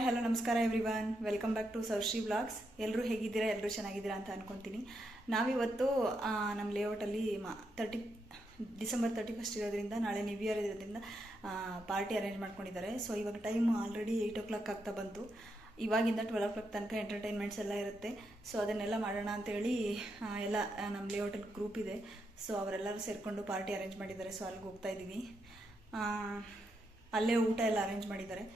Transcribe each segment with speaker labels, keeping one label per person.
Speaker 1: Hi, hello, ನಮಸ್ಕಾರ everyone welcome back to Soushri vlogs. ಎಲ್ಲರೂ ಹೇಗಿದ್ದೀರಾ? ಎಲ್ಲರೂ ಚೆನ್ನಾಗಿದ್ದೀರಾ ಅಂತ ಅನ್ಕೊತೀನಿ. ನಾವಿವತ್ತು ನಮ್ಮ ಲೇಔಟಲ್ಲಿ ಮ, ತರ್ಟಿ, ಡಿಸೆಂಬರ್ ತರ್ಟಿ ಫಸ್ಟ್ ಇರೋದ್ರಿಂದ, ನಾಳೆ ನ್ಯೂ ಇಯರ್ ಇರೋದ್ರಿಂದ ಪಾರ್ಟಿ ಅರೇಂಜ್ ಮಾಡ್ಕೊಂಡಿದ್ದಾರೆ. ಸೊ ಇವಾಗ time already eight o'clock ಆಗ್ತಾ ಬಂತು. ಇವಾಗಿಂದ ಟ್ವೆಲ್ ಓ ಕ್ಲಾಕ್ ತನಕ ಎಂಟರ್ಟೈನ್ಮೆಂಟ್ಸ್ ಎಲ್ಲ ಇರುತ್ತೆ. ಸೊ ಅದನ್ನೆಲ್ಲ ಮಾಡೋಣ ಅಂತೇಳಿ ಎಲ್ಲ ನಮ್ಮ ಲೇಔಟಲ್ಲಿ ಗ್ರೂಪ್ ಇದೆ. ಸೊ ಅವರೆಲ್ಲರೂ ಸೇರಿಕೊಂಡು ಪಾರ್ಟಿ ಅರೇಂಜ್ ಮಾಡಿದ್ದಾರೆ. ಸೊ ಅಲ್ಲಿಗೆ ಹೋಗ್ತಾ ಇದ್ದೀವಿ. ಅಲ್ಲೇ ಊಟ ಎಲ್ಲ ಅರೇಂಜ್ ಮಾಡಿದ್ದಾರೆ.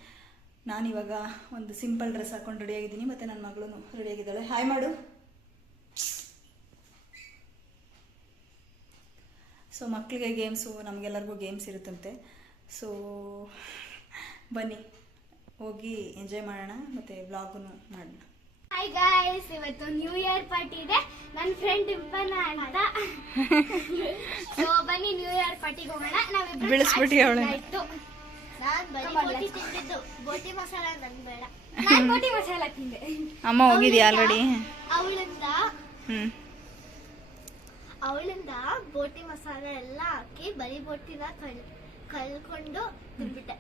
Speaker 1: ನಾನು ಇವಾಗ ಒಂದು ಸಿಂಪಲ್ ಡ್ರೆಸ್ ಹಾಕೊಂಡು ರೆಡಿಯಾಗಿದ್ದೀನಿ ಮತ್ತು ನನ್ನ ಮಗಳು ರೆಡಿಯಾಗಿದ್ದಾಳೆ ಹಾಯ್ ಮಾಡು. ಸೊ ಮಕ್ಕಳಿಗೆ ಗೇಮ್ಸು ನಮಗೆಲ್ಲರಿಗೂ ಗೇಮ್ಸ್ ಇರುತ್ತಂತೆ. ಸೊ ಬನ್ನಿ. ಹೋಗಿ ಎಂಜಾಯ್ ಮಾಡೋಣ. ಮತ್ತು ವ್ಲಾಗು ಮಾಡೋಣ.
Speaker 2: ಹಾಯ್ ಗಾಯ್ಸ್ ಇವತ್ತು ನ್ಯೂ ಇಯರ್ ಪಾರ್ಟಿ ಇದೆ. ನನ್ನ ಫ್ರೆಂಡ್ ಇಂಪನ ಅಂತ. ಸೊ ಬನ್ನಿ ನ್ಯೂ ಇಯರ್ ಪಾರ್ಟಿಗೆ ಹೋಗೋಣ. ನಾವಿಬ್ರು
Speaker 1: ಬಿಡಿಸ್ಬಿಟ್ಟಿ ಅವಳನ್ನ.
Speaker 2: ಆಯ್ತು
Speaker 3: ನಾನ್ ಬರೀ ಬೋಟಿ ತಿಂದಿದ್ದು. ಬೋಟಿ ಮಸಾಲ ನಂಗೆ ಬೇಡ.
Speaker 2: ನಾನು ಗೋಟಿ ಮಸಾಲ ತಿಂದೆ.
Speaker 1: ಅಮ್ಮ ಹೋಗಿದ್ಯಾ ಆಲ್ರೆಡಿ
Speaker 3: ಅವಳಿಂದ ಅವಳಿಂದ ಬೋಟಿ ಮಸಾಲ ಎಲ್ಲ ಹಾಕಿ ಬರೀ ಬೋಟಿನ ಕಲ್ ಕಲ್ಕೊಂಡು ತಿಂದ್ಬಿಟ್ಟೆ.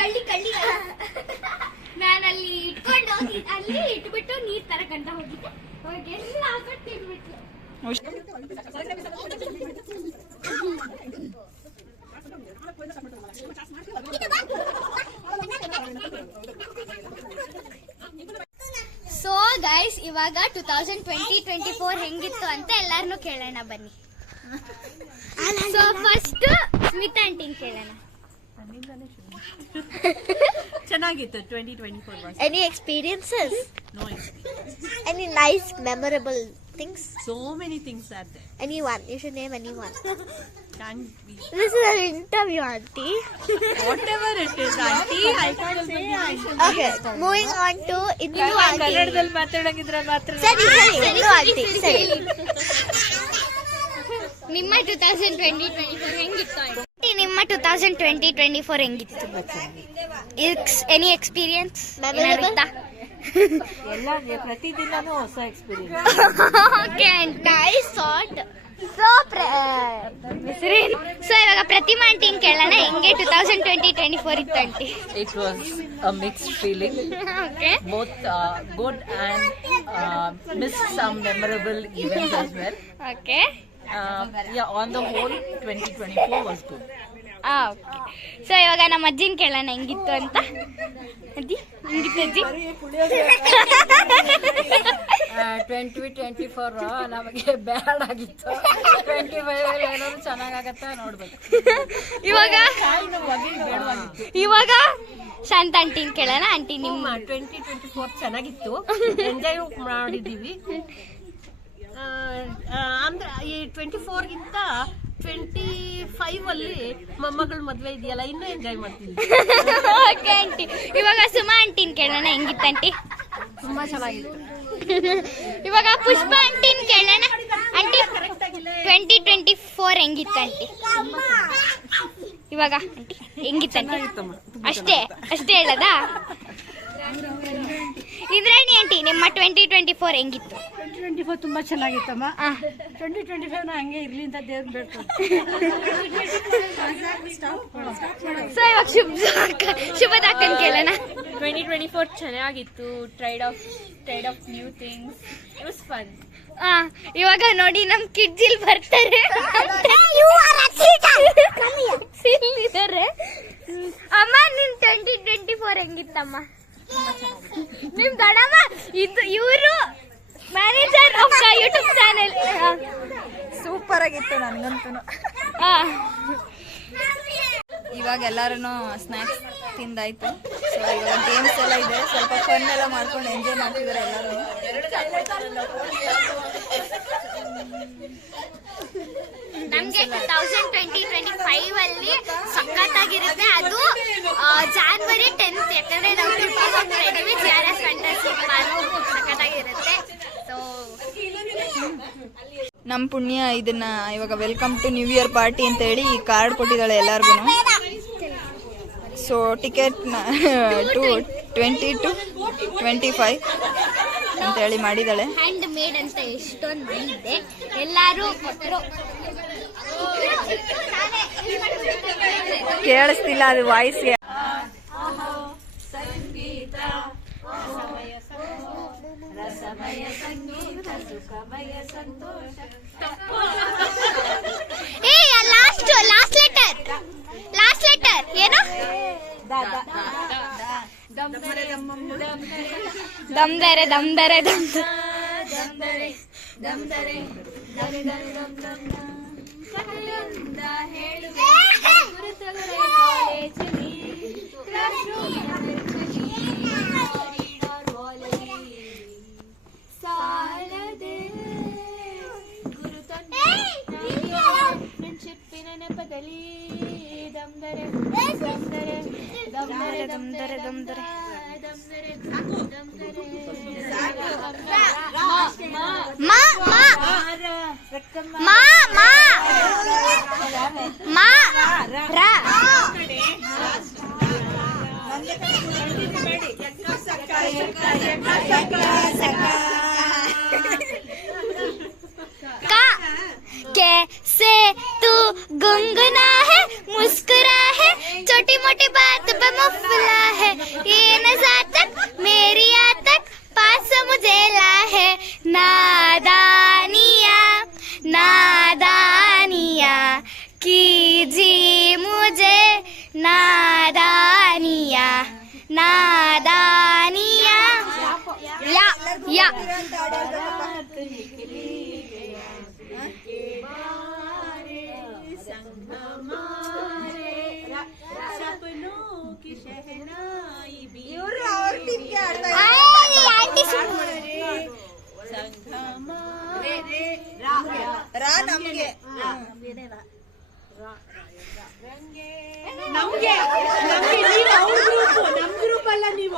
Speaker 2: ಕಳ್ಳಿ ಕಳ್ಳಿ. ನಾನು ಅಲ್ಲಿ ಇಟ್ಕೊಂಡು ಹೋಗಿ ಅಲ್ಲಿ ಇಟ್ಬಿಟ್ಟು ನೀರ್ ತರಕಂತ ಹೋಗಿದ್ದೆ ಅವಾಗೆಲ್ಲ ಹಾಕೊಂಡು ಸೊ ಗೈಸ್ ಇವಾಗ two thousand twenty twenty four ಹೆಂಗಿತ್ತು ಅಂತ ಎಲ್ಲಾರನು ಕೇಳೋಣ ಬನ್ನಿ. ಸೊ ಫಸ್ಟ್ ಸ್ಮಿತಾ ಆಂಟಿನ್ ಕೇಳೋಣ.
Speaker 4: ಚೆನ್ನಾಗಿತ್ತು twenty
Speaker 3: twenty four
Speaker 4: any
Speaker 3: experiences no any nice
Speaker 4: memorable things so many things
Speaker 3: are any one you should name any
Speaker 4: one can
Speaker 3: be this is an interview
Speaker 4: aunty whatever it is aunty I can say
Speaker 3: okay moving on to ಇನ್ನು aunty
Speaker 4: ಕನ್ನಡದಲ್ಲಿ ಮಾತಾಡೋಗಿದ್ರೆ ಮಾತ್ರ
Speaker 3: ಸರಿ ಸರಿ ಇನ್ನು aunty ಸರಿ
Speaker 2: ನಿಮ್ಮ two thousand twenty twenty four ಹೆಂಗಿತ್ತು aunty? ನಿಮ್ಮ two thousand twenty twenty four ಹೆಂಗಿತ್ತು ಎನಿ ಎಕ್ಸ್ಪೀರಿಯನ್ಸ್?
Speaker 4: ಎಲ್ಲ ಪ್ರತಿದಿನನೂ ಹೊಸ experience
Speaker 2: okay
Speaker 3: nice thought so
Speaker 2: so ಇವಾಗ ಪ್ರತಿಮಾ ಆಂಟಿನ್ ಕೇಳೋಣ ಹೆಂಗೆ two thousand twenty twenty four ಇತ್ತು aunty
Speaker 5: It was a mixed feeling,
Speaker 2: okay
Speaker 5: both uh, good and uh, missed some memorable events as well.
Speaker 2: Okay
Speaker 5: Uh, yeah, on the whole, 2024 was good.
Speaker 2: ಆ okay so ಇವಾಗ ನಮ್ಮ ಅಜ್ಜಿನ ಕೇಳೋಣ ಹೆಂಗಿತ್ತು ಅಂತ. ಅಜ್ಜಿ ಹೆಂಗಿತ್ತು ಅಜ್ಜಿ?
Speaker 5: ಟ್ವೆಂಟಿ ಟ್ವೆಂಟಿ ಫೋರ್ ನಮಗೆ ಬ್ಯಾಡ್ ಆಗಿತ್ತು. ಟ್ವೆಂಟಿ ಫೈವ್ ಏನಾದ್ರು ಚೆನ್ನಾಗಾಗತ್ತೆ ನೋಡ್ಬೇಕು.
Speaker 2: ಇವಾಗ? ಇವಾಗ? ಶಾಂತ ಆಂಟಿನ್ ಕೇಳೋಣ. ಆಂಟಿ ನಿಮ್ಮ
Speaker 4: ಟ್ವೆಂಟಿ ಟ್ವೆಂಟಿ ಫೋರ್ ಚೆನ್ನಾಗಿತ್ತು. ಎಂಜಾಯ್ ಮಾಡಿದ್ದೀವಿ. ಅಂದ್ರೆ ಈ ಟ್ವೆಂಟಿ ಫೋರ್ಗಿಂತ ಟ್ವೆಂಟಿ ಫೈವ್ ಅಲ್ಲಿ ಮೊಮ್ಮಗಳ ಮದ್ವೆ ಇದೆಯಲ್ಲ ಇನ್ನೂ ಎಂಜಾಯ್ ಮಾಡ್ತೀನಿ.
Speaker 2: ಓಕೆ ಆಂಟಿ ಇವಾಗ ಸುಮಾ ಆಂಟಿನ್ ಕೇಳೋಣ ಹೆಂಗಿತ್ತು ಆಂಟಿ
Speaker 4: ತುಂಬಾ ಚೆನ್ನಾಗಿತ್ತು.
Speaker 2: ಇವಾಗ ಪುಷ್ಪ ಆಂಟಿನ್ ಕೇಳೋಣ. ಆಂಟಿ ಟ್ವೆಂಟಿ ಟ್ವೆಂಟಿ ಫೋರ್ ಹೆಂಗಿತ್ತು ಆಂಟಿ ಇವಾಗ ಆಂಟಿ ಹೆಂಗಿತ್ತು ಅಷ್ಟೇ ಅಷ್ಟೇ ಹೇಳದಾ? ಇಂದ್ರಾಣಿ ಆಂಟಿ ನಿಮ್ಮ ಟ್ವೆಂಟಿ ಟ್ವೆಂಟಿ ಫೋರ್ ಹೆಂಗಿತ್ತು?
Speaker 6: ಟ್ವೆಂಟಿ ಟ್ವೆಂಟಿ ಫೋರ್ ತುಂಬಾ ಚೆನ್ನಾಗಿತ್ತಮ್ಮ. ಟ್ವೆಂಟಿ ಟ್ವೆಂಟಿ ಫೈವ್ ಹಂಗೆ ಇರ್ಲಿ ಅಂತ ದೇವ್ರ ಬೇಡ್ಕೊಂಡು
Speaker 2: ಸರ್ ಇವಾಗ ಶುಭ ಶುಭದಾಕನ್ ಕೇಳೋಣ.
Speaker 7: ಟ್ವೆಂಟಿ ಟ್ವೆಂಟಿ ಫೋರ್ ಚೆನ್ನಾಗಿತ್ತು tried of tried of new things it was
Speaker 2: fun ಇವಾಗ ನೋಡಿ ನಮ್ ಕಿಡ್ಸ್ ಇಲ್ಲಿ ಬರ್ತಾರೆ. ಅಮ್ಮ ನಿನ್ ಟ್ವೆಂಟಿ ಟ್ವೆಂಟಿ ಫೋರ್ ಹೆಂಗಿತ್ತಮ್ಮ? ನಿಮ್ ಇದು ಇವರು manager of the YouTube channel
Speaker 1: super ಆಗಿತ್ತು ನನಗಂತೂ. ಇವಾಗ ಎಲ್ಲರೂ ಸ್ನ್ಯಾಕ್ಸ್ ತಿಂದಾಯ್ತು. ಸೊ ಇವಾಗ ಗೇಮ್ಸ್ ಎಲ್ಲ ಇದೆ. ಸ್ವಲ್ಪ ಫನ್ ಎಲ್ಲ ಮಾಡ್ಕೊಂಡು ಎಂಜಾಯ್ ಮಾಡ್ತಿದ್ದಾರೆ ಎಲ್ಲರೂ
Speaker 2: ನಮ್ಗೆ two thousand twenty twenty five ಅಲ್ಲಿ ಸಖತ್ತಾಗಿರುತ್ತೆ. ಅದು ಜಾನ್ವರಿ ಟೆಂತ್ ಯಾಕಂದ್ರೆ ನಾವು ಟ್ರಿಪ್ಪಿಗೆ ಹೋಗ್ತಾ ಇದ್ದೀವಿ. ಜಿ ಆರ್ ಎಸ್ ಫ್ಯಾಂಟಸಿ ಸಖತ್ತಾಗಿರುತ್ತೆ. ಸೊ
Speaker 1: ನಮ್ಮ ಪುಣ್ಯ ಇದನ್ನ ಇವಾಗ welcome to new year party ಅಂತ ಹೇಳಿ ಈ ಕಾರ್ಡ್ ಕೊಟ್ಟಿದ್ದಾಳೆ ಎಲ್ಲಾರ್ಗು so ticket to twenty two twenty five ಅಂತ ಹೇಳಿ ಮಾಡಿದಾಳೆ
Speaker 2: ಹ್ಯಾಂಡ್ ಮೇಡ್ ಅಂತ ಎಷ್ಟೊಂದು ಇದೆ. ಎಲ್ಲಾರು
Speaker 1: ಕೇಳಿಸ್ತಿಲ್ಲ ಅದು ವಾಯ್ಸ್ಗೆ
Speaker 4: ಏ last last letter last letter ಏನು? ದಮ್ದರೆ ದಮ್ದರೆ
Speaker 7: ದಮ್ದರೆ ದಮ್ದರೆ ದಮ್ದರೆ
Speaker 4: ದಮ್ದರೆ ದಮ್ದರೆ ಮಾ ಮಾ ಮಾ ಮಾ ಮಾ ರಾ. कैसे तू गुनगुना है मुस्कुरा है छोटी मोटी बात पे मुफला है। ये नज़र तक मेरी याद तक पास मुझे ला है। नादानिया नादानिया कीजिए मुझे नादानिया नादानिया। या। या।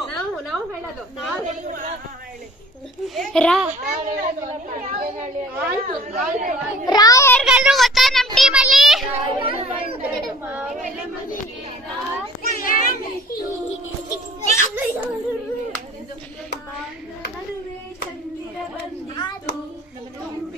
Speaker 2: ನಾವು ನಾವು. ಹೇಳೋದು. ನಾವು
Speaker 4: ರಾ. ರಾ ಯಾರಿಗಾದ್ರೂ ಗೊತ್ತಾ ನಮ್ ಟೀಮಲ್ಲಿ?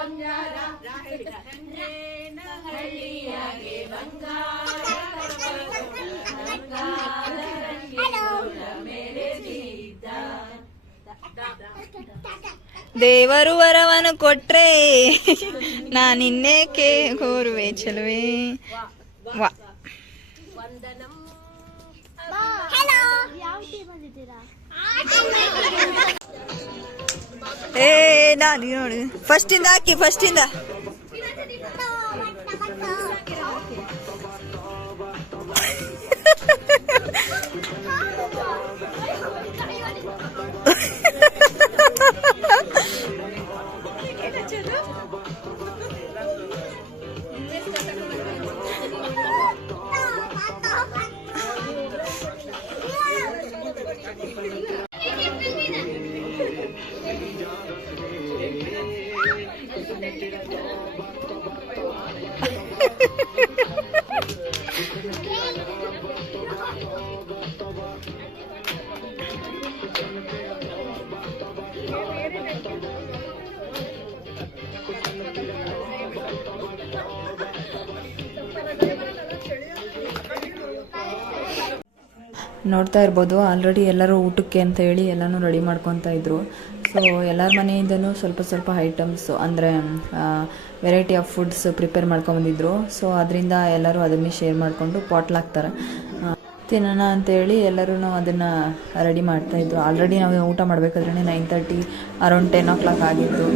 Speaker 3: ಸಾಕಾರವೋ ದೇವರು ವರವನ್ನು ಕೊಟ್ರೆ ನಾನಿನ್ನೇಕೆ ಕೋರುವೆ ಚೆಲುವೆ ಏ ನಾನು ಫಸ್ಟ್ ಇಂದ ಹಾಕಿ ಫಸ್ಟ್ ಇಂದ.
Speaker 8: ನೋಡ್ತಾ ಇರ್ಬೋದು. ಆಲ್ರೆಡಿ ಎಲ್ಲರೂ ಊಟಕ್ಕೆ ಅಂತ ಹೇಳಿ ಎಲ್ಲನೂ ರೆಡಿ ಮಾಡ್ಕೊತಾ ಇದ್ರು. ಸೊ ಎಲ್ಲರ ಮನೆಯಿಂದನೂ ಸ್ವಲ್ಪ ಸ್ವಲ್ಪ ಐಟಮ್ಸು ಅಂದರೆ ವೆರೈಟಿ ಆಫ್ ಫುಡ್ಸ್ ಪ್ರಿಪೇರ್ ಮಾಡ್ಕೊಂಬಂದಿದ್ರು. ಸೊ ಅದರಿಂದ ಎಲ್ಲರೂ ಅದನ್ನೇ ಶೇರ್ ಮಾಡಿಕೊಂಡು ಪಾಟ್ಲಾಕ್ತಾರೆ ತಿನ್ನೋಣ ಅಂತೇಳಿ ಎಲ್ಲರೂ ಅದನ್ನು ರೆಡಿ ಮಾಡ್ತಾಯಿದ್ರು ಆಲ್ರೆಡಿ ನಾವು ಊಟ ಮಾಡಬೇಕಾದ್ರೆ nine thirty around ten o'clock ಆಗಿತ್ತು.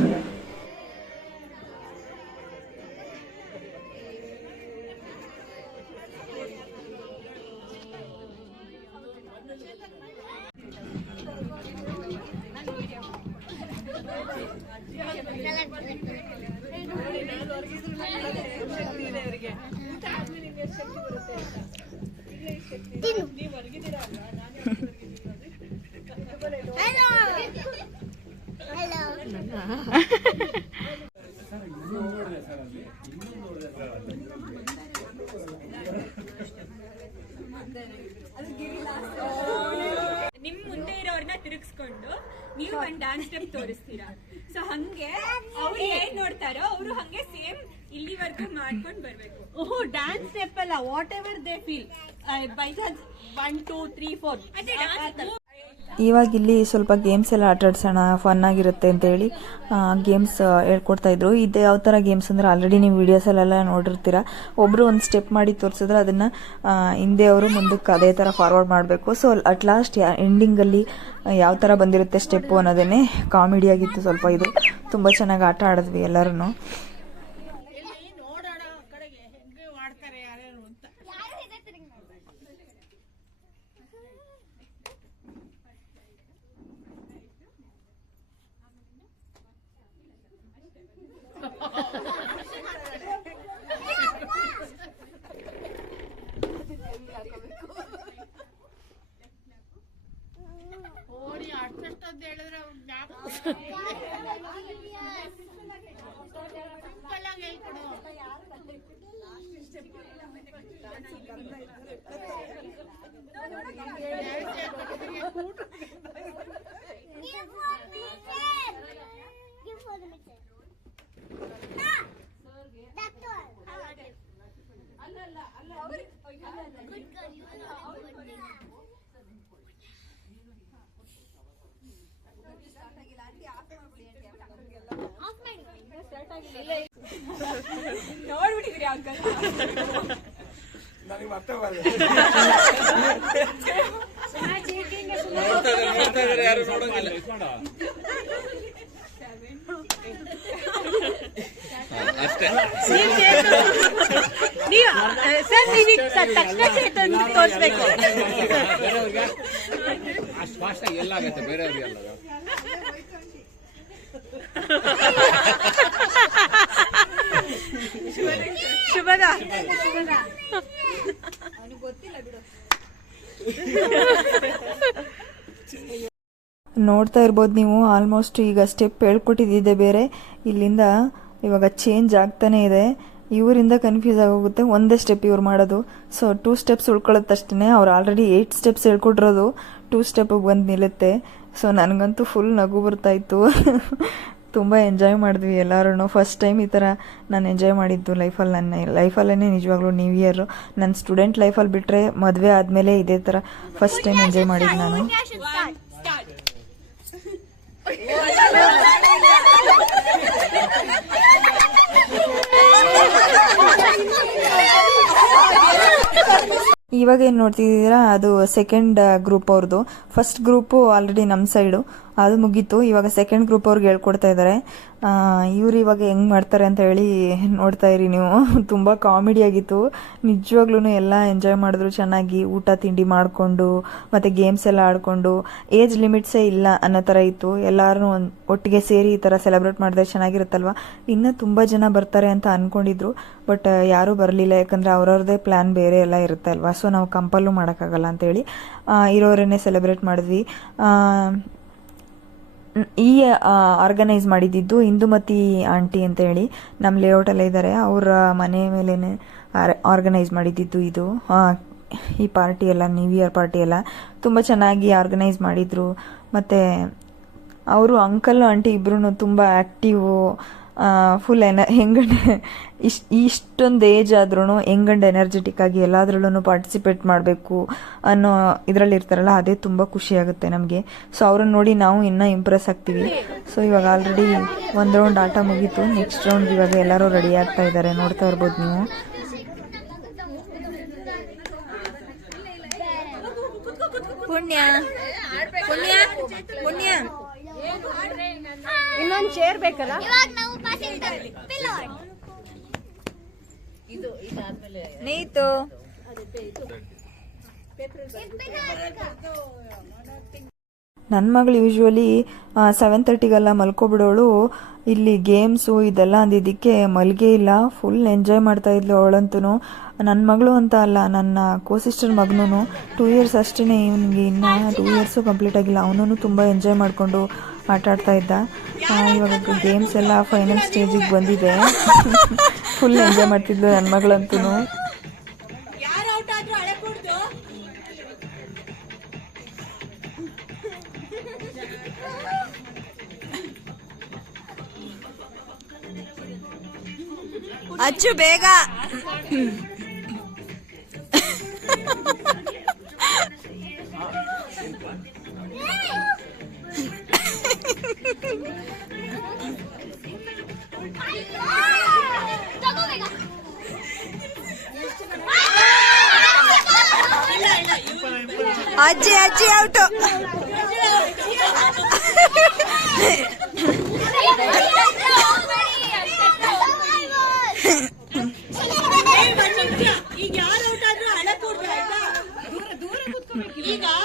Speaker 7: ನಿಮ್ ಮುಂದೆ ಇರೋರ್ನ ತಿರುಗಿಸ್ಕೊಂಡು ನೀವು ಒಂದ್ ಡ್ಯಾನ್ಸ್ ಸ್ಟೆಪ್ ತೋರಿಸ್ತೀರಾ? ಸೊ ಹಂಗೆ ಅವ್ರು ಏನ್ ನೋಡ್ತಾರೋ ಅವ್ರು ಹಂಗೆ ಸೇಮ್ ಇಲ್ಲಿವರೆಗೂ ಮಾಡ್ಕೊಂಡ್ ಬರ್ಬೇಕು.
Speaker 4: ಓಹೋ ಡ್ಯಾನ್ಸ್ ಸ್ಟೆಪ್ ಅಲ್ಲ whatever they feel by one two
Speaker 7: three four
Speaker 8: ಇವಾಗ ಇಲ್ಲಿ ಸ್ವಲ್ಪ ಗೇಮ್ಸ್ ಎಲ್ಲ ಆಟ ಆಡ್ಸೋಣ ಫನ್ ಆಗಿರುತ್ತೆ ಅಂತೇಳಿ ಗೇಮ್ಸ್ ಹೇಳ್ಕೊಡ್ತಾ ಇದ್ರು. ಇದು ಯಾವ ಥರ ಗೇಮ್ಸ್ ಅಂದ್ರೆ ಆಲ್ರೆಡಿ ನೀವು ವೀಡಿಯೋಸಲ್ಲೆಲ್ಲ ನೋಡಿರ್ತೀರ. ಒಬ್ಬರು ಒಂದು ಸ್ಟೆಪ್ ಮಾಡಿ ತೋರಿಸಿದ್ರೆ ಅದನ್ನು ಹಿಂದೆ ಅವರು ಮುಂದಕ್ಕೆ ಅದೇ ಥರ ಫಾರ್ವರ್ಡ್ ಮಾಡಬೇಕು. ಸೊ ಅಟ್ ಲಾಸ್ಟ್ ಎಂಡಿಂಗಲ್ಲಿ ಯಾವ ಥರ ಬಂದಿರುತ್ತೆ ಸ್ಟೆಪ್ಪು ಅನ್ನೋದೇ ಕಾಮಿಡಿ ಆಗಿತ್ತು ಸ್ವಲ್ಪ ಇದು. ತುಂಬ ಚೆನ್ನಾಗಿ ಆಟ ಆಡಿದ್ವಿ ಎಲ್ಲರೂ
Speaker 7: ये फ़ोन
Speaker 4: ನೀವು ಸರ್ ನೀವು ತಕ್ಷಣ ಚೇತನ್ ತೋರಿಸ್ಬೇಕು
Speaker 9: ಅಷ್ಟು ಫಾಸ್ಟ್ ಆಗಿ ಎಲ್ಲ ಆಗತ್ತೆ ಬೇರೆಯವ್ರಿಗೆಲ್ಲ
Speaker 4: ಶುಭದ.
Speaker 8: ನೋಡ್ತಾ ಇರ್ಬೋದು ನೀವು ಆಲ್ಮೋಸ್ಟ್ ಈಗ ಸ್ಟೆಪ್ ಹೇಳ್ಕೊಟ್ಟಿದ್ದಿದೆ ಬೇರೆ. ಇಲ್ಲಿಂದ ಇವಾಗ ಚೇಂಜ್ ಆಗ್ತಾನೆ ಇದೆ. ಇವರಿಂದ ಕನ್ಫ್ಯೂಸ್ ಆಗೋಗುತ್ತೆ. ಒಂದೇ ಸ್ಟೆಪ್ ಇವ್ರು ಮಾಡೋದು. ಸೊ ಟೂ ಸ್ಟೆಪ್ಸ್ ಉಳ್ಕೊಳ್ಳುತ್ತಷ್ಟೇ ಅವ್ರು ಆಲ್ರೆಡಿ ಏಯ್ಟ್ ಸ್ಟೆಪ್ಸ್ ಹೇಳ್ಕೊಟ್ಟಿರೋದು. ಟೂ ಸ್ಟೆಪ್ ಬಂದು ನಿಲ್ಲುತ್ತೆ. ಸೊ ನನಗಂತೂ ಫುಲ್ ನಗು ಬರ್ತಾಯಿತ್ತು ತುಂಬ ಎಂಜಾಯ್ ಮಾಡಿದ್ವಿ ಎಲ್ಲರೂ ಫಸ್ಟ್ ಟೈಮ್ ಈ ಥರ ನಾನು ಎಂಜಾಯ್ ಮಾಡಿದ್ದು ಲೈಫಲ್ಲಿ ನನ್ನ. ಲೈಫಲ್ಲೇ ನಿಜವಾಗ್ಲೂ ನ್ಯೂ ಇಯರು ನನ್ನ ಸ್ಟೂಡೆಂಟ್ ಲೈಫಲ್ಲಿ ಬಿಟ್ಟರೆ ಮದುವೆ ಆದಮೇಲೆ ಇದೇ ಥರ ಫಸ್ಟ್ ಟೈಮ್ ಎಂಜಾಯ್ ಮಾಡಿದ್ದು ನಾನು. ಇವಾಗ ಏನು ನೋಡ್ತಿದ್ದೀರಾ, ಅದು ಸೆಕೆಂಡ್ ಗ್ರೂಪ್ ಅವ್ರದ್ದು ಫಸ್ಟ್ ಗ್ರೂಪು ಆಲ್ರೆಡಿ ನಮ್ಮ ಸೈಡು ಅದು ಮುಗೀತು. ಇವಾಗ ಸೆಕೆಂಡ್ ಗ್ರೂಪ್ ಅವ್ರಿಗೆ ಹೇಳ್ಕೊಡ್ತಾ ಇದ್ದಾರೆ ಇವ್ರು ಇವಾಗ ಹೆಂಗೆ ಮಾಡ್ತಾರೆ ಅಂತ ಹೇಳಿ ನೋಡ್ತಾ ಇರಿ ನೀವು. ತುಂಬ ಕಾಮಿಡಿ ಆಗಿತ್ತು. ನಿಜವಾಗ್ಲೂ ಎಲ್ಲ ಎಂಜಾಯ್ ಮಾಡಿದ್ರು ಚೆನ್ನಾಗಿ. ಊಟ, ತಿಂಡಿ ಮಾಡಿಕೊಂಡು, ಮತ್ತು ಗೇಮ್ಸ್ ಎಲ್ಲ ಆಡಿಕೊಂಡು. ಏಜ್ ಲಿಮಿಟ್ಸೇ ಇಲ್ಲ ಅನ್ನೋ ಥರ ಇತ್ತು. ಎಲ್ಲರೂ ಒಂದು ಒಟ್ಟಿಗೆ ಸೇರಿ ಈ ಥರ ಸೆಲೆಬ್ರೇಟ್ ಮಾಡಿದ್ರೆ ಚೆನ್ನಾಗಿರುತ್ತಲ್ವ? ಇನ್ನೂ ತುಂಬ ಜನ ಬರ್ತಾರೆ ಅಂತ ಅಂದ್ಕೊಂಡಿದ್ರು ಬಟ್ ಯಾರೂ ಬರಲಿಲ್ಲ. ಯಾಕಂದರೆ ಅವ್ರವ್ರದ್ದೇ ಪ್ಲ್ಯಾನ್ ಬೇರೆ ಎಲ್ಲ ಇರುತ್ತೆ ಅಲ್ವಾ? ಸೊ ನಾವು ಕಂಪಲ್ಲು ಮಾಡೋಕ್ಕಾಗಲ್ಲ ಅಂತೇಳಿ ಇರೋರನ್ನೇ ಸೆಲೆಬ್ರೇಟ್ ಮಾಡಿದ್ವಿ. ಈ ಆರ್ಗನೈಸ್ ಮಾಡಿದ್ದು ಇಂದುಮತಿ ಆಂಟಿ ಅಂತ ಹೇಳಿ. ನಮ್ಮ ಲೇಔಟಲ್ಲೇ ಇದ್ದಾರೆ ಅವರ ಮನೆ ಮೇಲೇ ಆರ್ಗನೈಸ್ ಮಾಡಿದ್ದು ಇದು. ಈ ಪಾರ್ಟಿ ಎಲ್ಲ ನ್ಯೂ ಇಯರ್ ಪಾರ್ಟಿ ಎಲ್ಲ ತುಂಬ ಚೆನ್ನಾಗಿ ಆರ್ಗನೈಸ್ ಮಾಡಿದರು. ಮತ್ತು, ಅವರು ಅಂಕಲ್ ಆಂಟಿ ಇಬ್ಬರೂ ತುಂಬ ಆ್ಯಕ್ಟಿವು ಫುಲ್ ಎನ ಹೆಂಗಂಡ್ ಇಷ್ಟು ಇಷ್ಟೊಂದು ಏಜ್ ಆದ್ರೂ ಹೆಂಗಂಡ್ ಎನರ್ಜೆಟಿಕ್ ಆಗಿ ಎಲ್ಲದರಲ್ಲೂ ಪಾರ್ಟಿಸಿಪೇಟ್ ಮಾಡಬೇಕು ಅನ್ನೋ ಇದರಲ್ಲಿ ಇರ್ತಾರಲ್ಲ ಅದೇ ತುಂಬ ಖುಷಿ ಆಗುತ್ತೆ ನಮಗೆ. ಸೊ ಅವ್ರನ್ನ ನೋಡಿ ನಾವು ಇನ್ನೂ ಇಂಪ್ರೆಸ್ ಆಗ್ತೀವಿ. ಸೊ ಇವಾಗ ಆಲ್ರೆಡಿ ಒಂದು ರೌಂಡ್ ಆಟ ಮುಗೀತು. ನೆಕ್ಸ್ಟ್ ರೌಂಡ್ ಇವಾಗ ಎಲ್ಲರೂ ರೆಡಿ ಆಗ್ತಾ ಇದ್ದಾರೆ ನೋಡ್ತಾ ಇರ್ಬೋದು ನೀವು.
Speaker 1: ಪುಣ್ಯ. ಪುಣ್ಯ. ಪುಣ್ಯ.
Speaker 4: ಇನ್ನೊಂದು ಚೇರ್ ಬೇಕಲ್ಲ?
Speaker 3: ಇದು ಇದಾದಮೇಲೆ ನೇಯಿತು ಅದೇ ಪೇಪರ್
Speaker 1: ಕಟ್ ಮಾಡೋಣ
Speaker 8: ನನ್ನ ಮಗಳು ಯೂಶ್ವಲಿ ಸೆವೆನ್ ತರ್ಟಿಗೆಲ್ಲ ಮಲ್ಕೊಬಿಡೋಳು. ಇಲ್ಲಿ ಗೇಮ್ಸು ಇದೆಲ್ಲ ಅಂದಿದ್ದಕ್ಕೆ ಮಲ್ಗೆ ಇಲ್ಲ. ಫುಲ್ ಎಂಜಾಯ್ ಮಾಡ್ತಾ ಇದ್ಲು ಅವಳಂತೂ ನನ್ನ ಮಗಳು ಅಂತ ಅಲ್ಲ, ನನ್ನ ಕೋ ಸಿಸ್ಟರ್ ಮಗನೂ ಟೂ ಇಯರ್ಸ್ ಅಷ್ಟೇ ಇವನಿಗೆ ಇನ್ನು ಟೂ ಇಯರ್ಸು ಕಂಪ್ಲೀಟ್ ಆಗಿಲ್ಲ. ಅವನೂ ತುಂಬ ಎಂಜಾಯ್ ಮಾಡಿಕೊಂಡು ಆಟ ಆಡ್ತಾ ಇದ್ದ ಇವಾಗ ಗೇಮ್ಸ್ ಎಲ್ಲ ಫೈನಲ್ ಸ್ಟೇಜಿಗೆ ಬಂದಿದೆ. ಫುಲ್ ಎಂಜಾಯ್ ಮಾಡ್ತಿದ್ಲು ನನ್ನ ಮಗಳಂತೂ
Speaker 1: ಅಚ್ಚು ಬೇಗ.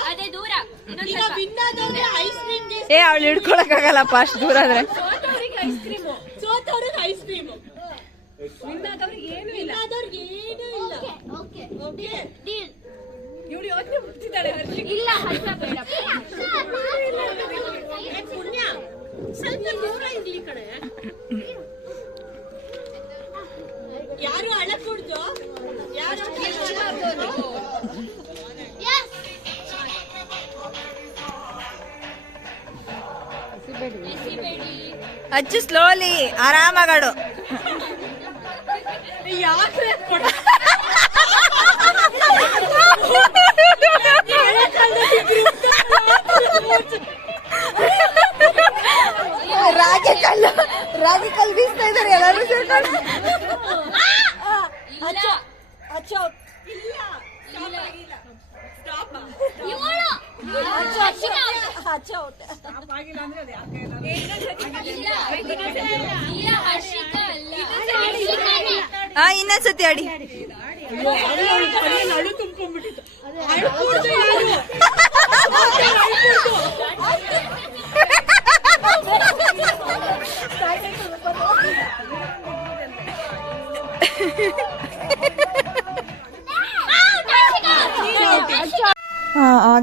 Speaker 2: ಅದೇ ದೂರ
Speaker 7: ಐಸ್ ಕ್ರೀಮ್
Speaker 1: ಏ ಅವಳು ಹಿಡ್ಕೊಳಕ್ಕಾಗಲ್ಲಪ್ಪ ಅಷ್ಟು ದೂರ ಆದ್ರೆ.
Speaker 7: ಐಸ್ ಕ್ರೀಮು ಸೋತವ್ರಿಗೆ ಐಸ್ ಕ್ರೀಮ್ ಏನು ಇಲ್ಲ. ಆದವ್ರಿಗೆ ಏನೂ ಇಲ್ಲ.
Speaker 3: Okay
Speaker 7: okay.
Speaker 3: ಡೀಲ್
Speaker 7: ಇವಳು ಯೋಚನೆ
Speaker 2: ಇಲ್ಲ
Speaker 1: ಅಚ್ಚು ಸ್ಲೋಲಿ ಆರಾಮಾಗಾಡು
Speaker 7: ಯಾಕೆ
Speaker 8: Yeah.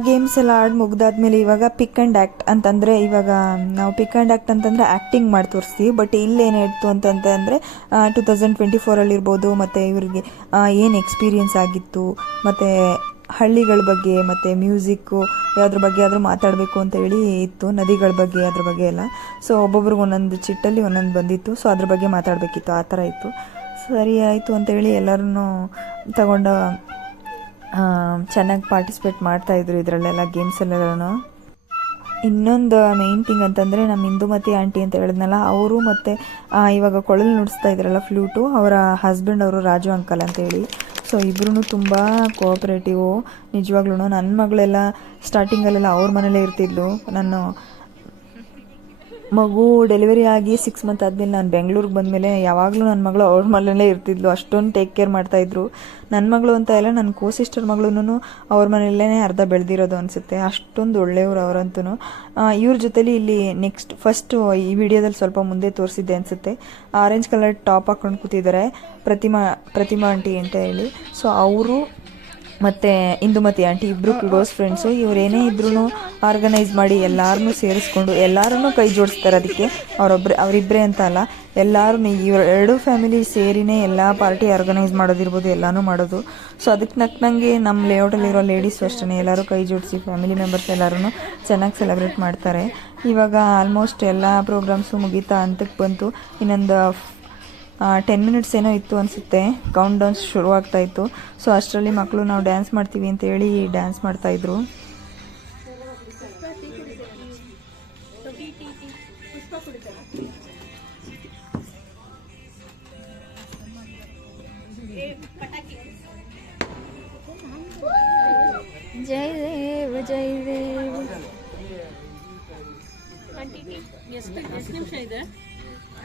Speaker 8: ಗೇಮ್ಸ್ ಎಲ್ಲ ಆಡಿ ಮುಗ್ದಾದ್ಮೇಲೆ ಇವಾಗ ಪಿಕ್ ಆ್ಯಂಡ್ ಆ್ಯಕ್ಟ್ ಅಂತಂದರೆ ಇವಾಗ ನಾವು ಪಿಕ್ ಆ್ಯಂಡ್ ಆ್ಯಕ್ಟ್ ಅಂತಂದರೆ ಆ್ಯಕ್ಟಿಂಗ್ ಮಾಡಿ ತೋರಿಸ್ತೀವಿ. ಬಟ್ ಇಲ್ಲೇನಿತ್ತು ಅಂತಂತಂದರೆ ಟು ತೌಸಂಡ್ ಟ್ವೆಂಟಿ ಫೋರಲ್ಲಿರ್ಬೋದು ಮತ್ತು ಇವರಿಗೆ ಏನು ಎಕ್ಸ್ಪೀರಿಯನ್ಸ್ ಆಗಿತ್ತು, ಮತ್ತು ಹಳ್ಳಿಗಳ ಬಗ್ಗೆ, ಮತ್ತು ಮ್ಯೂಸಿಕ್ಕು ಯಾವುದ್ರ ಬಗ್ಗೆ ಆದರೂ ಮಾತಾಡಬೇಕು ಅಂತ ಹೇಳಿ ಇತ್ತು, ನದಿಗಳ ಬಗ್ಗೆ, ಅದ್ರ ಬಗ್ಗೆ ಎಲ್ಲ. ಸೊ ಒಬ್ಬೊಬ್ರಿಗೆ ಒಂದೊಂದು ಚಿಟ್ಟಲ್ಲಿ ಒಂದೊಂದು ಬಂದಿತ್ತು. ಸೊ ಅದ್ರ ಬಗ್ಗೆ ಮಾತಾಡಬೇಕಿತ್ತು, ಆ ಥರ ಇತ್ತು. ಸರಿ ಆಯಿತು ಅಂತೇಳಿ ಎಲ್ಲರೂ ತಗೊಂಡು ಚೆನ್ನಾಗಿ ಪಾರ್ಟಿಸಿಪೇಟ್ ಮಾಡ್ತಾಯಿದ್ರು ಇದರಲ್ಲೆಲ್ಲ ಗೇಮ್ಸಲ್ಲೆಲ್ಲನೂ ಇನ್ನೊಂದು ಮೇನ್ ಥಿಂಗ್ ಅಂತಂದರೆ ನಮ್ಮ ಇಂದುಮತಿ ಆಂಟಿ ಅಂತ ಹೇಳಿದ್ನಲ್ಲ, ಅವರು ಮತ್ತು ಇವಾಗ ಕೊಳಲು ನುಡಿಸ್ತಾ ಇದ್ರಲ್ಲ ಫ್ಲೂಟು ಅವರ ಹಸ್ಬೆಂಡ್ ಅವರು ರಾಜು ಅಂಕಲ್ ಅಂತೇಳಿ ಸೊ ಇಬ್ರು ತುಂಬ ಕೋಆಪ್ರೇಟಿವು ನಿಜವಾಗ್ಲೂ ನನ್ನ ಮಗಳೆಲ್ಲ ಸ್ಟಾರ್ಟಿಂಗಲ್ಲೆಲ್ಲ ಅವ್ರ ಮನೇಲೇ ಇರ್ತಿದ್ಲು. ನಾನು ಮಗು ಡೆಲಿವರಿ ಆಗಿ ಸಿಕ್ಸ್ ಮಂತ್ ಆದಮೇಲೆ ನಾನು ಬೆಂಗಳೂರಿಗೆ ಬಂದಮೇಲೆ ಯಾವಾಗಲೂ ನನ್ನ ಮಗಳು ಅವ್ರ ಮನೇಲೇ ಇರ್ತಿದ್ಲು. ಅಷ್ಟೊಂದು ಟೇಕ್ ಕೇರ್ ಮಾಡ್ತಾಯಿದ್ರು ನನ್ನ ಮಗಳು ಅಂತ ಎಲ್ಲ ನನ್ನ ಕೋ ಸಿಸ್ಟರ್ ಮಗಳೂ ಅವ್ರ ಮನೆಯಲ್ಲೇ ಅರ್ಧ ಬೆಳೆದಿರೋದು ಅನಿಸುತ್ತೆ. ಅಷ್ಟೊಂದು ಒಳ್ಳೆಯವರು ಅವರಂತೂ ಇವ್ರ ಜೊತೆಲಿ ಇಲ್ಲಿ ನೆಕ್ಸ್ಟ್ ಫಸ್ಟು ಈ ವಿಡಿಯೋದಲ್ಲಿ ಸ್ವಲ್ಪ ಮುಂದೆ ತೋರಿಸಿದ್ದೆ ಅನಿಸುತ್ತೆ. ಆರೆಂಜ್ ಕಲರ್ ಟಾಪ್ ಹಾಕೊಂಡು ಕೂತಿದ್ದಾರೆ. ಪ್ರತಿಮಾ ಪ್ರತಿಮಾ ಆಂಟಿ ಅಂತ ಹೇಳಿ. ಸೊ ಅವರು ಮತ್ತು ಇಂದುಮತಿ ಆಂಟಿ ಇಬ್ರು ಕ್ಲೋಸ್ ಫ್ರೆಂಡ್ಸು ಇವರೇನೇ ಇದ್ರೂ ಆರ್ಗನೈಸ್ ಮಾಡಿ ಎಲ್ಲರನ್ನೂ ಸೇರಿಸ್ಕೊಂಡು ಎಲ್ಲರೂ ಕೈ ಜೋಡಿಸ್ತಾರೆ ಅದಕ್ಕೆ. ಅವರೊಬ್ಬರೇ ಅವರಿಬ್ರೆ ಅಂತ ಅಲ್ಲ ಎಲ್ಲರೂ ಇವ್ರ ಎರಡು ಫ್ಯಾಮಿಲಿ ಸೇರಿನೇ ಎಲ್ಲ ಪಾರ್ಟಿ ಆರ್ಗನೈಸ್ ಮಾಡೋದಿರ್ಬೋದು ಎಲ್ಲನೂ ಮಾಡೋದು. ಸೊ ಅದಕ್ಕೆ ನಕ್ಕಂಗೆ ನಮ್ಮ ಲೇಔಟಲ್ಲಿರೋ ಲೇಡೀಸ್ ಅಷ್ಟೇ ಎಲ್ಲರೂ ಕೈ ಜೋಡಿಸಿ ಫ್ಯಾಮಿಲಿ ಮೆಂಬರ್ಸ್ ಎಲ್ಲರೂ ಚೆನ್ನಾಗಿ ಸೆಲೆಬ್ರೇಟ್ ಮಾಡ್ತಾರೆ. ಇವಾಗ ಆಲ್ಮೋಸ್ಟ್ ಎಲ್ಲ ಪ್ರೋಗ್ರಾಮ್ಸು ಮುಗೀತಾ ಅಂತಕ್ಕೆ ಬಂತು ಇನ್ನೊಂದು ಟೆನ್ ಮಿನಿಟ್ಸ್ ಏನೋ ಇತ್ತು ಅನಿಸುತ್ತೆ. ಕೌಂಟ್ ಡೌನ್ಸ್ ಶುರುವಾಗ್ತಾ ಇತ್ತು. ಸೊ ಅಷ್ಟರಲ್ಲಿ ಮಕ್ಕಳು ನಾವು ಡ್ಯಾನ್ಸ್ ಮಾಡ್ತೀವಿ ಅಂತ ಹೇಳಿ ಡ್ಯಾನ್ಸ್ ಮಾಡ್ತಾಯಿದ್ರು ಜೈ ದೇವ ಜೈ ದೇವ.
Speaker 4: ಎಷ್ಟು ಎಷ್ಟು ನಿಮಿಷ ಇದೆ.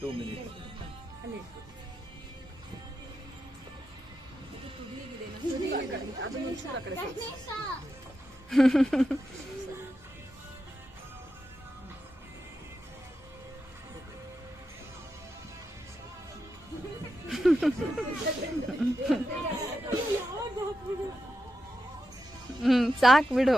Speaker 5: ಟೂ ಮಿನಿಟ್ಸ್
Speaker 8: ಹ್ಞೂ ಸಾಕ್ ಬಿಡು.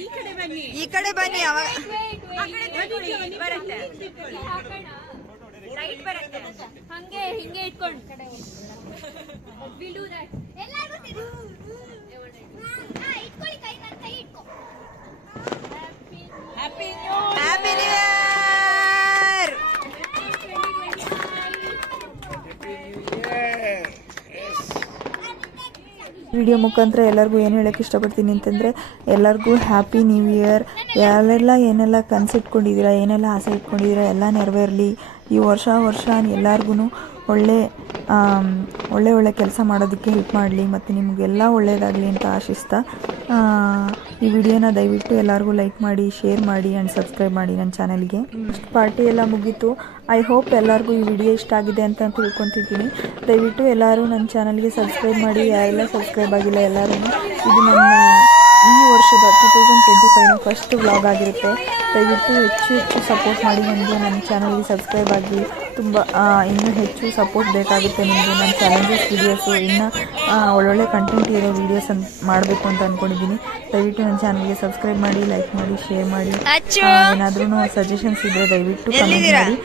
Speaker 7: ಈ ಕಡೆ ಬನ್ನಿ.
Speaker 1: ಈ ಕಡೆ ಬನ್ನಿ ಅವಾಗ
Speaker 7: ಬರುತ್ತೆ.
Speaker 2: ಹಂಗೆ ಹಿಂಗೆ ಇಟ್ಕೊಂಡು.
Speaker 1: ಹ್ಯಾಪಿ ನ್ಯೂ ಇಯರ್
Speaker 8: ವಿಡಿಯೋ ಮುಖಾಂತರ ಎಲ್ಲರಿಗೂ ಏನು ಹೇಳೋಕ್ಕೆ ಇಷ್ಟಪಡ್ತೀನಿ ಅಂತಂದರೆ, ಎಲ್ಲರಿಗೂ ಹ್ಯಾಪಿ ನ್ಯೂ ಇಯರ್ ಯಾರೆಲ್ಲ ಏನೆಲ್ಲ ಕನಸು ಇಟ್ಕೊಂಡಿದ್ದೀರಾ ಏನೆಲ್ಲ ಆಸೆ ಇಟ್ಕೊಂಡಿದ್ದೀರಾ, ಎಲ್ಲ ನೆರವೇರಲಿ. ಈ ವರ್ಷ ವರ್ಷ ಎಲ್ಲರಿಗೂ ಒಳ್ಳೆ ಒಳ್ಳೆ ಒಳ್ಳೆ ಕೆಲಸ ಮಾಡೋದಕ್ಕೆ ಹೆಲ್ಪ್ ಮಾಡಲಿ ಮತ್ತು ನಿಮಗೆಲ್ಲ ಒಳ್ಳೆಯದಾಗಲಿ ಅಂತ ಆಶಿಸ್ತಾ ಈ ವಿಡಿಯೋನ ದಯವಿಟ್ಟು ಎಲ್ಲರಿಗೂ ಲೈಕ್ ಮಾಡಿ, ಶೇರ್ ಮಾಡಿ ಆ್ಯಂಡ್ ಸಬ್ಸ್ಕ್ರೈಬ್ ಮಾಡಿ ನನ್ನ ಚಾನಲ್ಗೆ. ಪಾರ್ಟಿ ಎಲ್ಲ ಮುಗೀತು. ಐ ಹೋಪ್ ಎಲ್ಲರಿಗೂ ಈ ವಿಡಿಯೋ ಇಷ್ಟ ಆಗಿದೆ ಅಂತ ತಿಳ್ಕೊತಿದ್ದೀನಿ. ದಯವಿಟ್ಟು ಎಲ್ಲರೂ ನನ್ನ ಚಾನಲ್ಗೆ ಸಬ್ಸ್ಕ್ರೈಬ್ ಮಾಡಿ, ಯಾರೆಲ್ಲ ಸಬ್ಸ್ಕ್ರೈಬ್ ಆಗಿಲ್ಲ ಎಲ್ಲರೂ ಇದು ನನ್ನ ಈ ವರ್ಷದ ಟೂ ತೌಸಂಡ್ ಟ್ವೆಂಟಿ ಫೈವ್ನ ಫಸ್ಟ್ ವ್ಲಾಗ್ ಆಗಿರುತ್ತೆ. ದಯವಿಟ್ಟು ಹೆಚ್ಚು ಹೆಚ್ಚು ಸಪೋರ್ಟ್ ಮಾಡಿ ನನಗೆ ನನ್ನ ಚಾನಲ್ಗೆ ಸಬ್ಸ್ಕ್ರೈಬ್ ಆಗಿ. ತುಂಬ ಇನ್ನೂ ಹೆಚ್ಚು ಸಪೋರ್ಟ್ ಬೇಕಾಗುತ್ತೆ ನಿಮಗೆ. ನನ್ನ ಚಾಲೆಂಜಸ್ ವೀಡಿಯೋಸು ಇನ್ನೂ ಒಳ್ಳೊಳ್ಳೆ ಕಂಟೆಂಟ್ ಇರೋ ವೀಡಿಯೋಸ್ ಅಂತ ಮಾಡಬೇಕು ಅಂತ ಅಂದ್ಕೊಂಡಿದ್ದೀನಿ ದಯವಿಟ್ಟು ನನ್ನ ಚಾನಲ್ಗೆ ಸಬ್ಸ್ಕ್ರೈಬ್ ಮಾಡಿ ಲೈಕ್ ಮಾಡಿ ಶೇರ್ ಮಾಡಿ. ಏನಾದ್ರೂ ಸಜೆಷನ್ಸ್ ಇದ್ದರೆ ದಯವಿಟ್ಟು ಕಮೆಂಟ್ ಮಾಡಿ.